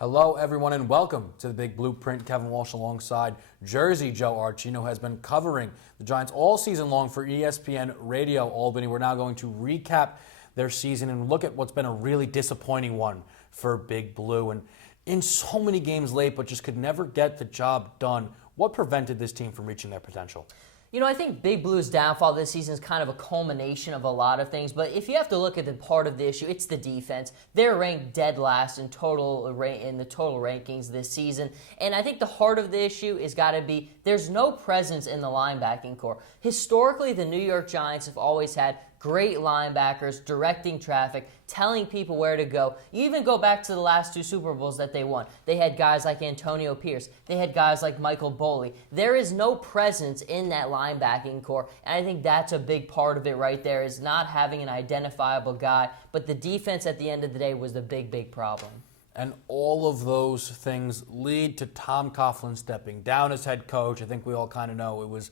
Hello, everyone, and welcome to the Big Blueprint. Kevin Walsh alongside Jersey Joe Archino has been covering the Giants all season long for ESPN Radio Albany. We're now going to recap their season and look at what's been a really disappointing one for Big Blue. And in so many games late, but just could never get the job done. What prevented this team from reaching their potential? You know, I think Big Blue's downfall this season is kind of a culmination of a lot of things, but if you have to look at the part of the issue, it's the defense. They're ranked dead last in the total rankings this season, and I think the heart of the issue has got to be there's no presence in the linebacking core. Historically, the New York Giants have always had great linebackers directing traffic, telling people where to go. You even go back to the last two Super Bowls that they won. They had guys like Antonio Pierce. They had guys like Michael Boley. There is no presence in that linebacking core, and I think that's a big part of it right there, is not having an identifiable guy. But the defense at the end of the day was the big problem. And all of those things lead to Tom Coughlin stepping down as head coach. I think we all kind of know it was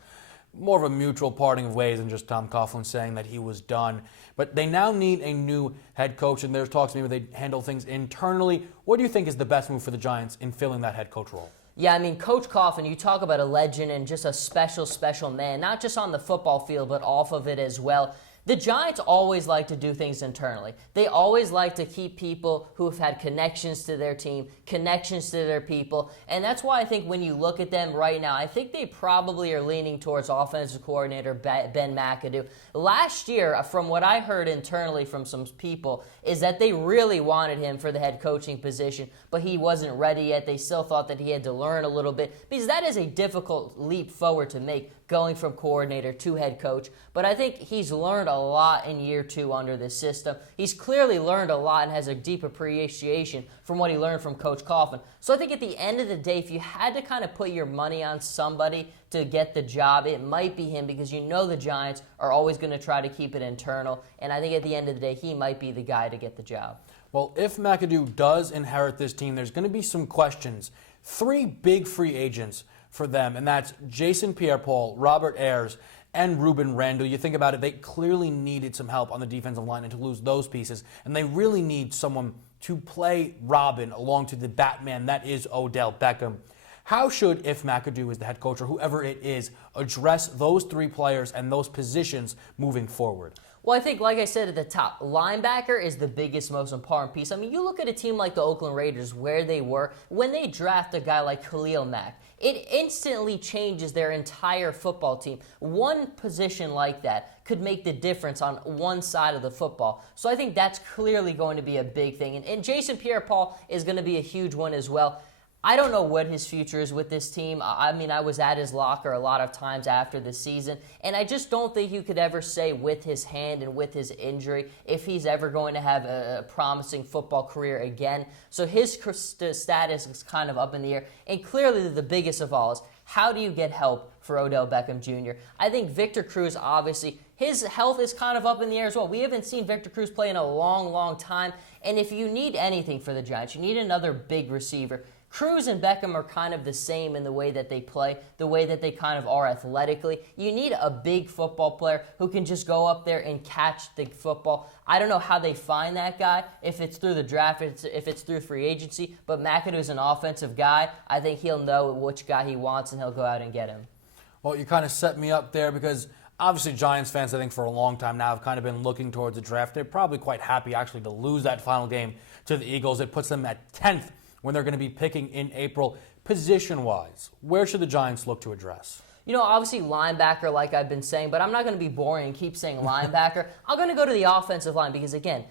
more of a mutual parting of ways than just Tom Coughlin saying that he was done. But they now need a new head coach, and there's talks maybe they handle things internally. What do you think is the best move for the Giants in filling that head coach role? Yeah, I mean, Coach Coughlin, you talk about a legend and just a special man, not just on the football field, but off of it as well. The Giants always like to do things internally. They always like to keep people who have had connections to their team, connections to their people, and that's why I think when you look at them right now, I think they probably are leaning towards offensive coordinator Ben McAdoo. Last year, from what I heard internally from some people, is that they really wanted him for the head coaching position, but he wasn't ready yet. They still thought that he had to learn a little bit, because that is a difficult leap forward to make, going from coordinator to head coach. But I think he's learned a lot in year two under this system. He's clearly learned a lot and has a deep appreciation from what he learned from Coach Coughlin. So I think at the end of the day, if you had to kind of put your money on somebody to get the job, it might be him, because you know the Giants are always going to try to keep it internal. And I think at the end of the day, he might be the guy to get the job. Well, if McAdoo does inherit this team, there's going to be some questions. 3 big free agents for them, and that's Jason Pierre-Paul, Robert Ayers, and Ruben Randall. You think about it, they clearly needed some help on the defensive line, and to lose those pieces, and they really need someone to play Robin along to the Batman that is Odell Beckham. How should, if McAdoo is the head coach or whoever it is, address those 3 players and those positions moving forward? Well, I think, like I said at the top, linebacker is the biggest, most important piece. I mean, you look at a team like the Oakland Raiders, where they were when they draft a guy like Khalil Mack. It instantly changes their entire football team. One position like that could make the difference on one side of the football. So I think that's clearly going to be a big thing. And Jason Pierre-Paul is going to be a huge one as well. I don't know what his future is with this team. I mean, I was at his locker a lot of times after the season, and I just don't think you could ever say with his hand and with his injury if he's ever going to have a promising football career again. So his status is kind of up in the air. And clearly the biggest of all is, how do you get help for Odell Beckham Jr.? I think Victor Cruz, obviously, his health is kind of up in the air as well. We haven't seen Victor Cruz play in a long time. And if you need anything for the Giants, you need another big receiver. Cruz and Beckham are kind of the same in the way that they play, the way that they kind of are athletically. You need a big football player who can just go up there and catch the football. I don't know how they find that guy, if it's through the draft, if it's through free agency, but McAdoo's an offensive guy. I think he'll know which guy he wants, and he'll go out and get him. Well, you kind of set me up there, because obviously Giants fans, I think, for a long time now have kind of been looking towards the draft. They're probably quite happy, actually, to lose that final game to the Eagles. It puts them at 10th when they're going to be picking in April. Position-wise, where should the Giants look to address? You know, obviously linebacker, like I've been saying, but I'm not going to be boring and keep saying linebacker. I'm going to go to the offensive line, because, again,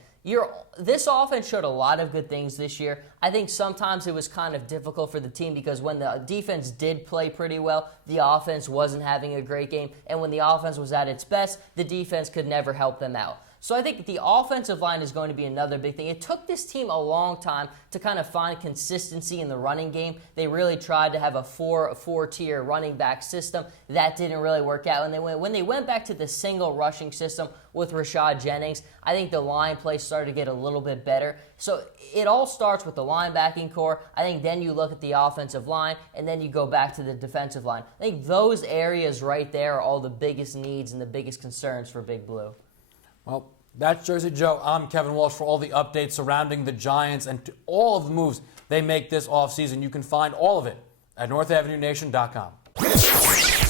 this offense showed a lot of good things this year. I think sometimes it was kind of difficult for the team, because when the defense did play pretty well, the offense wasn't having a great game. And when the offense was at its best, the defense could never help them out. So I think the offensive line is going to be another big thing. It took this team a long time to kind of find consistency in the running game. They really tried to have a four-tier running back system. That didn't really work out. And when they went back to the single rushing system with Rashad Jennings, I think the line play started to get a little bit better. So it all starts with the linebacking core. I think then you look at the offensive line, and then you go back to the defensive line. I think those areas right there are all the biggest needs and the biggest concerns for Big Blue. Well, That's Jersey Joe. I'm Kevin Walsh for all the updates surrounding the Giants and all of the moves they make this offseason. You can find all of it at NorthAvenueNation.com.